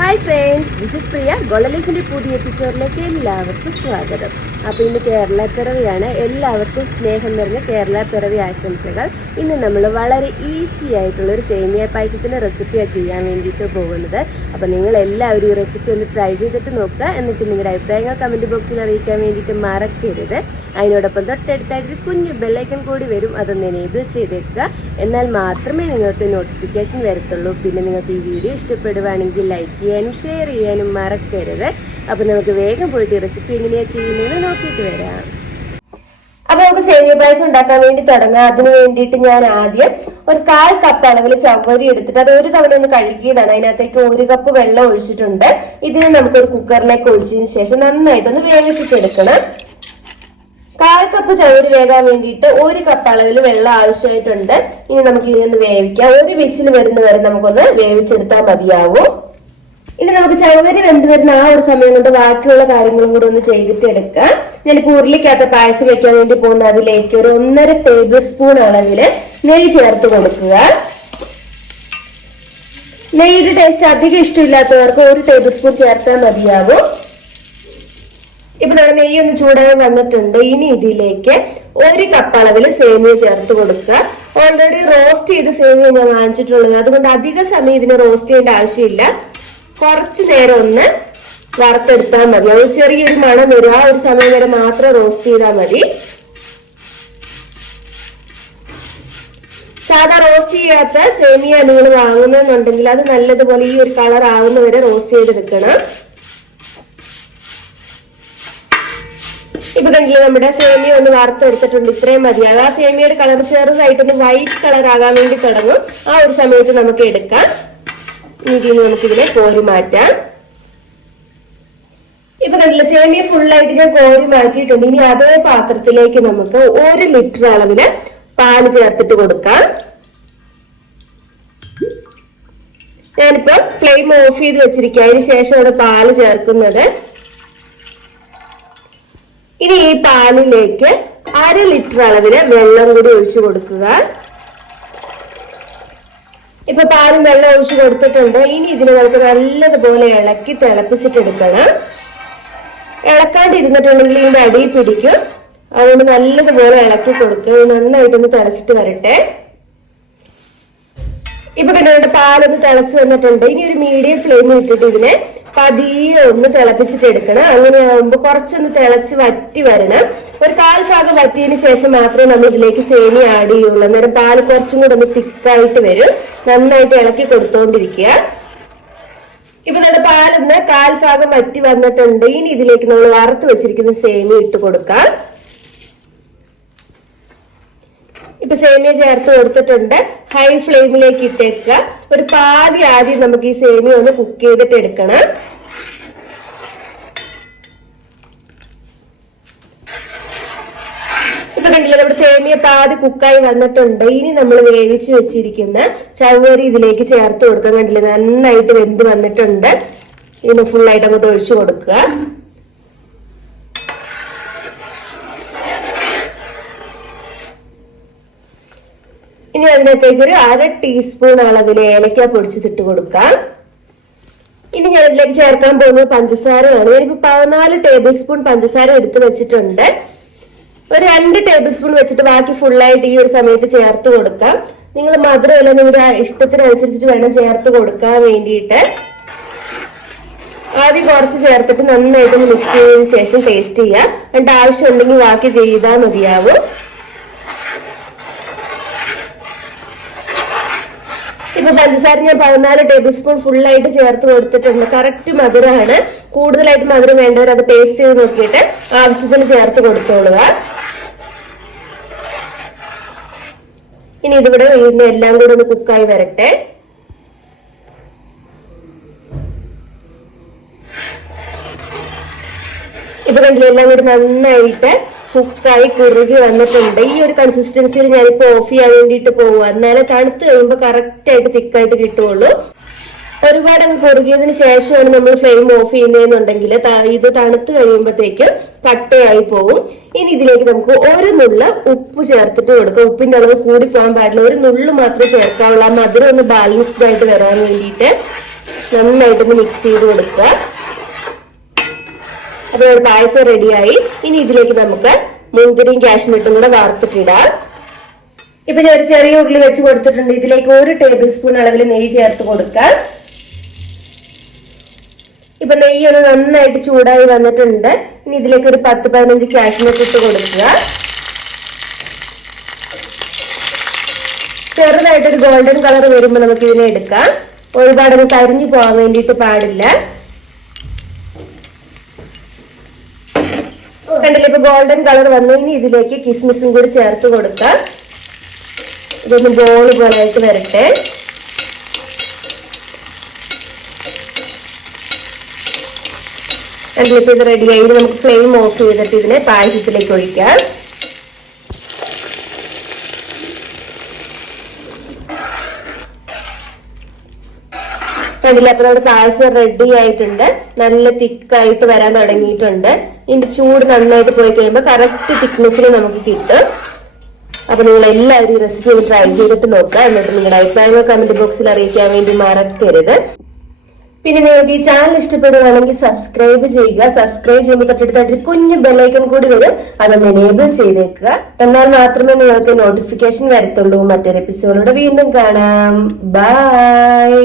Hi friends, this is Priya. Golalifiന്റെ പുതിയ എപ്പിസോഡിലേക്ക് എല്ലാവർക്കും സ്വാഗതം. അപ്പോൾ ഇന്ന് കേരള പിറവിയാണ്. എല്ലാവർക്കും സ്നേഹം നിറഞ്ഞ കേരള പിറവി ആശംസകൾ. ഇന്ന് നമ്മൾ വളരെ ഈസി ആയിട്ടുള്ള ഒരു സേമിയ പായസത്തിന്റെ റെസിപ്പിയാണ് ചെയ്യാൻ വേണ്ടിയിട്ട് പോകുന്നത്. അപ്പോൾ നിങ്ങൾ എല്ലാവരും ഈ റെസിപ്പി ഒന്ന് ട്രൈ ചെയ്തിട്ട് നോക്കുക. എന്നിട്ട് നിങ്ങളുടെ അഭിപ്രായങ്ങൾ കമന്റ് ബോക്സിൽ അറിയിക്കാൻ വേണ്ടിയിട്ട് മറക്കരുത്. അതിനോടൊപ്പം തൊട്ടടുത്തായിട്ട് കുഞ്ഞു ബെല്ലൈക്കൺ കൂടി വരും, അതൊന്ന് എനേബിൾ ചെയ്തേക്കുക. എന്നാൽ മാത്രമേ നിങ്ങൾക്ക് നോട്ടിഫിക്കേഷൻ വരത്തുള്ളൂ. പിന്നെ നിങ്ങൾക്ക് ഈ വീഡിയോ ഇഷ്ടപ്പെടുവാണെങ്കിൽ ലൈക്ക് ചെയ്യാനും ഷെയർ ചെയ്യാനും മറക്കരുത്. അപ്പോൾ നമുക്ക് വേഗം പോയിട്ട് ഈ റെസിപ്പി എങ്ങനെയാണ് ചെയ്യുന്നതെന്ന് നോക്കിയിട്ട് വരാം. അപ്പൊ നമുക്ക് സേമിയ പായസം ഉണ്ടാക്കാൻ വേണ്ടി തുടങ്ങാം. അതിന് വേണ്ടിയിട്ട് ഞാൻ ആദ്യം ഒരു 1/4 കപ്പ് അളവിൽ ചവ്വരി എടുത്തിട്ട് അത് ഒരു തവണ ഒന്ന് കഴുകിയതാണ്. അതിനകത്തേക്ക് 1 കപ്പ് വെള്ളം ഒഴിച്ചിട്ടുണ്ട്. ഇതിനെ നമുക്കൊരു കുക്കറിലേക്ക് ഒഴിച്ചതിന് ശേഷം നന്നായിട്ടൊന്ന് വേവിച്ചിട്ടെടുക്കണം. 1/4 കപ്പ് ചവ്വരി വേകാൻ വേണ്ടിയിട്ട് 1 കപ്പ് അളവിൽ വെള്ളം ആവശ്യമായിട്ടുണ്ട്. ഇനി നമുക്ക് ഇനി ഒന്ന് വേവിക്കാം. ഒരു വിസിൽ വരുന്ന വരെ നമുക്കൊന്ന് വേവിച്ചെടുത്താൽ മതിയാവും. ഇനി നമുക്ക് ചവ്വരി വെന്ത് വരുന്ന ആ ഒരു സമയം കൊണ്ട് ബാക്കിയുള്ള കാര്യങ്ങളും കൂടെ ഒന്ന് ചെയ്തിട്ട് എടുക്കാം. ഞാനിപ്പോൾ ഉരുളിക്കകത്ത് പായസം വെക്കാൻ വേണ്ടി പോകുന്ന അതിലേക്ക് ഒരു 1.5 ടേബിൾ സ്പൂൺ അളവില് നെയ്യ് ചേർത്ത് കൊടുക്കുക. നെയ്യുടെ ടേസ്റ്റ് അധികം ഇഷ്ടമില്ലാത്തവർക്ക് 1 ടേബിൾ സ്പൂൺ ചേർത്താൽ മതിയാവും. ഇപ്പൊ നമ്മുടെ നെയ്യ് ഒന്ന് ചൂടാൻ വന്നിട്ടുണ്ട്. ഇനി ഇതിലേക്ക് 1 കപ്പ് അളവിൽ സേമിയ ചേർത്ത് കൊടുക്കുക. ഓൾറെഡി റോസ്റ്റ് ചെയ്ത് സേമിയ ഞാൻ വാങ്ങിച്ചിട്ടുള്ളത്, അതുകൊണ്ട് അധിക സമയം ഇതിനെ റോസ്റ്റ് ചെയ്യേണ്ട ആവശ്യമില്ല. കുറച്ചു നേരം ഒന്ന് വറുത്തെടുത്താൽ മതി. അത് ചെറിയൊരു മണം വരും. ആ ഒരു സമയം വരെ മാത്രം റോസ്റ്റ് ചെയ്താൽ മതി. സാധാ റോസ്റ്റ് ചെയ്യാത്ത സേമിയ നിങ്ങൾ വാങ്ങുന്നുണ്ടെങ്കിൽ അത് നല്ലതുപോലെ ഈ ഒരു കളർ ആവുന്നവരെ റോസ്റ്റ് ചെയ്തെടുക്കണം. ഇപ്പൊ കണ്ടില്ലേ, നമ്മുടെ സേമിയ ഒന്ന് വറുത്തെടുത്തിട്ടുണ്ട്. ഇത്രയും മതിയാകും. ആ സേമിയയുടെ കളർ ചെറുതായിട്ടൊന്ന് വൈറ്റ് കളർ ആകാൻ വേണ്ടി തുടങ്ങും. ആ ഒരു സമയത്ത് നമുക്ക് എടുക്കാം. ഇതിന് നമുക്കിതിനെ കോരി മാറ്റാം. ഇപ്പൊ കണ്ടില്ല, സേമിയ ഫുള്ളായിട്ട് ഞാൻ കോരി മാറ്റിയിട്ടുണ്ട്. ഇനി അതേ പാത്രത്തിലേക്ക് നമുക്ക് 1 ലിറ്റർ അളവില് പാല് ചേർത്തിട്ട് കൊടുക്കാം. ഞാനിപ്പോ ഫ്ലെയിം ഓഫ് ചെയ്ത് വെച്ചിരിക്കുക. അതിന് ശേഷമാണ് പാല് ചേർക്കുന്നത്. ഇനി ഈ പാലിലേക്ക് 1/2 ലിറ്റർ അളവില് വെള്ളം കൂടി ഒഴിച്ചു കൊടുക്കുക. ഇപ്പൊ പാലും വെള്ളം ഒഴിച്ചു കൊടുത്തിട്ടുണ്ട്. ഇനി ഇതിന് നമുക്ക് നല്ലതുപോലെ ഇളക്കി തിളപ്പിച്ചിട്ടെടുക്കണം. ഇളക്കാണ്ടിരുന്നിട്ടുണ്ടെങ്കിൽ ഇതിന്റെ അടിയിൽ പിടിക്കും. അതുകൊണ്ട് നല്ലതുപോലെ ഇളക്കി കൊടുക്കുക. നന്നായിട്ടൊന്ന് തിളച്ചിട്ട് വരട്ടെ. ഇപ്പൊ കണ്ടുകൊണ്ട് പാലൊന്ന് തിളച്ചു വന്നിട്ടുണ്ട്. ഇനി ഒരു മീഡിയം ഫ്ലെയിമിൽ ഇട്ടിട്ട് ഇതിനെ പതിയെ ഒന്ന് തിളപ്പിച്ചിട്ട് എടുക്കണം. അങ്ങനെ ആകുമ്പോൾ കുറച്ചൊന്ന് തിളച്ച് വറ്റി വരണം. ഒരു 1/4 ഭാഗം വറ്റിയതിന് ശേഷം മാത്രമേ നമ്മൾ ഇതിലേക്ക് സേമിയ ആഡ് ചെയ്യുള്ളൂ. അന്നേരം പാല് കുറച്ചും കൂടെ ഒന്ന് തിക്കായിട്ട് വരും. നന്നായിട്ട് ഇളക്കി കൊടുത്തോണ്ടിരിക്കുക. ഇപ്പൊ നമ്മുടെ പാലൊന്ന് 1/4 ഭാഗം വറ്റി വന്നിട്ടുണ്ട്. ഇനി ഇതിലേക്ക് നമ്മൾ വറുത്ത് വെച്ചിരിക്കുന്ന സേമിയ ഇട്ട് കൊടുക്കാം. ഇപ്പൊ സേമിയ ചേർത്ത് കൊടുത്തിട്ടുണ്ട്. ഹൈ ഫ്ലെയിമിലേക്ക് ഇട്ടേക്കുക. ഒരു പാതി ആദ്യം നമുക്ക് ഈ സേമിയ ഒന്ന് കുക്ക് ചെയ്തിട്ട് എടുക്കണം. ഇപ്പൊ കണ്ടില്ലേ, നമ്മുടെ സേമിയ പാതി കുക്കായി വന്നിട്ടുണ്ട്. ഇനി നമ്മൾ വേവിച്ച് വെച്ചിരിക്കുന്ന ചവ്വരി ഇതിലേക്ക് ചേർത്ത് കൊടുക്കാൻ. കണ്ടില്ലേ, നന്നായിട്ട് വെന്ത് വന്നിട്ടുണ്ട്. ഇതിന് ഫുള്ളായിട്ട് അങ്ങോട്ട് ഒഴിച്ചു കൊടുക്കുക. ഇനി അതിനകത്തേക്ക് ഒരു 1/2 ടീസ്പൂൺ അളവില് ഏലക്ക പൊടിച്ചിട്ട് കൊടുക്കാം. ഇനി ഞാൻ ഇതിലേക്ക് ചേർക്കാൻ പോകുന്നത് പഞ്ചസാരയാണ്. ഞാനിപ്പോ 14 ടേബിൾ സ്പൂൺ പഞ്ചസാര എടുത്ത് വെച്ചിട്ടുണ്ട്. ഒരു 2 ടേബിൾ സ്പൂൺ വെച്ചിട്ട് ബാക്കി ഫുള്ളായിട്ട് ഈ ഒരു സമയത്ത് ചേർത്ത് കൊടുക്കാം. നിങ്ങൾ മധുരമല്ല നിങ്ങളുടെ ഇഷ്ടത്തിനനുസരിച്ചിട്ട് വേണം ചേർത്ത് കൊടുക്കാൻ വേണ്ടിയിട്ട്. ആദ്യം കുറച്ച് ചേർത്തിട്ട് നന്നായിട്ട് മിക്സ് ചെയ്തതിനു ശേഷം ടേസ്റ്റ് ചെയ്യാം. എന്നിട്ട് ആവശ്യമുണ്ടെങ്കിൽ ബാക്കി ചെയ്താൽ മതിയാവും. ഇപ്പൊ പഞ്ചസാര ഞാൻ 14 ടേബിൾ സ്പൂൺ ഫുള്ളായിട്ട് ചേർത്ത് കൊടുത്തിട്ടുണ്ട്. കറക്റ്റ് മധുരമാണ്. കൂടുതലായിട്ട് മധുരം വേണ്ടവർ അത് ടേസ്റ്റ് ചെയ്ത് നോക്കിയിട്ട് ആവശ്യത്തിന് ചേർത്ത് കൊടുത്തോളുക. ഇനി ഇതിവിടെ വീണ്ടും എല്ലാം കൂടെ ഒന്ന് കുക്കായി വരട്ടെ. ഇപ്പൊ കണ്ടില്ല, എല്ലാം കൂടി നന്നായിട്ട് കുക്കായി കുറുകി വന്നിട്ടുണ്ട്. ഈ ഒരു കൺസിസ്റ്റൻസിയിൽ ഞാനിപ്പോ ഓഫ് ചെയ്യാൻ വേണ്ടിയിട്ട് പോവുക. എന്നാലേ തണുത്ത് കഴിയുമ്പോൾ കറക്റ്റ് ആയിട്ട് തിക്കായിട്ട് കിട്ടുള്ളൂ. ഒരുപാട് അങ്ങ് കുറുകിയതിന് ശേഷമാണ് നമ്മൾ ഫ്ലെയിം ഓഫ് ചെയ്യുന്നതെന്നുണ്ടെങ്കിൽ ഇത് തണുത്ത് കഴിയുമ്പോഴത്തേക്കും കട്ടയായി പോകും. ഇനി ഇതിലേക്ക് നമുക്ക് 1 നുള്ള ഉപ്പ് ചേർത്തിട്ട് കൊടുക്കാം. ഉപ്പിന്റെ അളവ് കൂടി പോകാൻ പാടില്ല. 1 നുള്ളു മാത്രമേ ചേർക്കാവുള്ളൂ. ആ മധുരം ഒന്ന് ബാലൻസ്ഡ് ആയിട്ട് വരാൻ വേണ്ടിയിട്ട്. നന്നായിട്ടൊന്ന് മിക്സ് ചെയ്ത് കൊടുക്കുക. അപ്പോൾ പായസം റെഡിയായി. ഇനി ഇതിലേക്ക് നമുക്ക് മുന്തിരിയും കാഷ്യൂനട്ടും കൂടെ വറുത്തിട്ടിടാം. ഇപ്പൊ ഞാൻ ഒരു ചെറിയ ഉരുളി വെച്ച് കൊടുത്തിട്ടുണ്ട്. ഇതിലേക്ക് 1 ടേബിൾ സ്പൂൺ അളവിൽ നെയ്യ് ചേർത്ത് കൊടുക്കാം. ഇപ്പൊ നെയ്യ് ഒന്ന് നന്നായിട്ട് ചൂടായി വന്നിട്ടുണ്ട്. ഇനി ഇതിലേക്ക് ഒരു 10-15 കാഷ്യൂനട്ട് ഇട്ട് കൊടുക്കുക. ചെറുതായിട്ടൊരു ഗോൾഡൻ കളർ വരുമ്പോൾ നമുക്ക് ഇതിനെ എടുക്കാം. ഒരുപാടൊന്ന് കരിഞ്ഞു പോകാൻ വേണ്ടിയിട്ട് പാടില്ല. കണ്ടില്ല, ഇപ്പൊ ഗോൾഡൻ കളർ വന്നു. ഇനി ഇതിലേക്ക് കിസ്മിസും കൂടി ചേർത്ത് കൊടുക്കാം. ഇതൊന്ന് ബോൾ പോലെയായിട്ട് വരട്ടെ. കണ്ടിലിപ്പോ ഇത് റെഡിയായി. നമുക്ക് ഫ്ലെയിം ഓഫ് ചെയ്തിട്ട് ഇതിനെ പായസത്തിലേക്ക് ഒഴിക്കാം. കണ്ടില്ല, അപ്പൊ നമ്മുടെ പായസം റെഡി ആയിട്ടുണ്ട്. നല്ല തിക്കായിട്ട് വരാൻ തുടങ്ങിയിട്ടുണ്ട്. ഇതിന്റെ ചൂട് നന്നായിട്ട് പോയി കഴിയുമ്പോൾ കറക്റ്റ് തിക്നെസ്സിൽ നമുക്ക് കിട്ടും. അപ്പൊ നിങ്ങൾ എല്ലാവരും ഈ റെസിപ്പി ഒന്ന് ട്രൈ ചെയ്തിട്ട് നോക്കുക. എന്നിട്ട് നിങ്ങളുടെ അഭിപ്രായങ്ങൾ കമന്റ് ബോക്സിൽ അറിയിക്കാൻ വേണ്ടി മറക്കരുത്. പിന്നെ നിങ്ങൾക്ക് ഈ ചാനൽ ഇഷ്ടപ്പെടുകയാണെങ്കിൽ സബ്സ്ക്രൈബ് ചെയ്യുക. സബ്സ്ക്രൈബ് ചെയ്യുമ്പോൾ തൊട്ടടുത്തായിട്ട് കുഞ്ഞു ബെല്ലൈക്കൺ കൂടി വരും, അതൊന്ന് എനേബിൾ ചെയ്തേക്കുക. എന്നാൽ മാത്രമേ നിങ്ങൾക്ക് നോട്ടിഫിക്കേഷൻ വരത്തുള്ളൂ. മറ്റൊരു എപ്പിസോഡിലൂടെ വീണ്ടും കാണാം. ബൈ.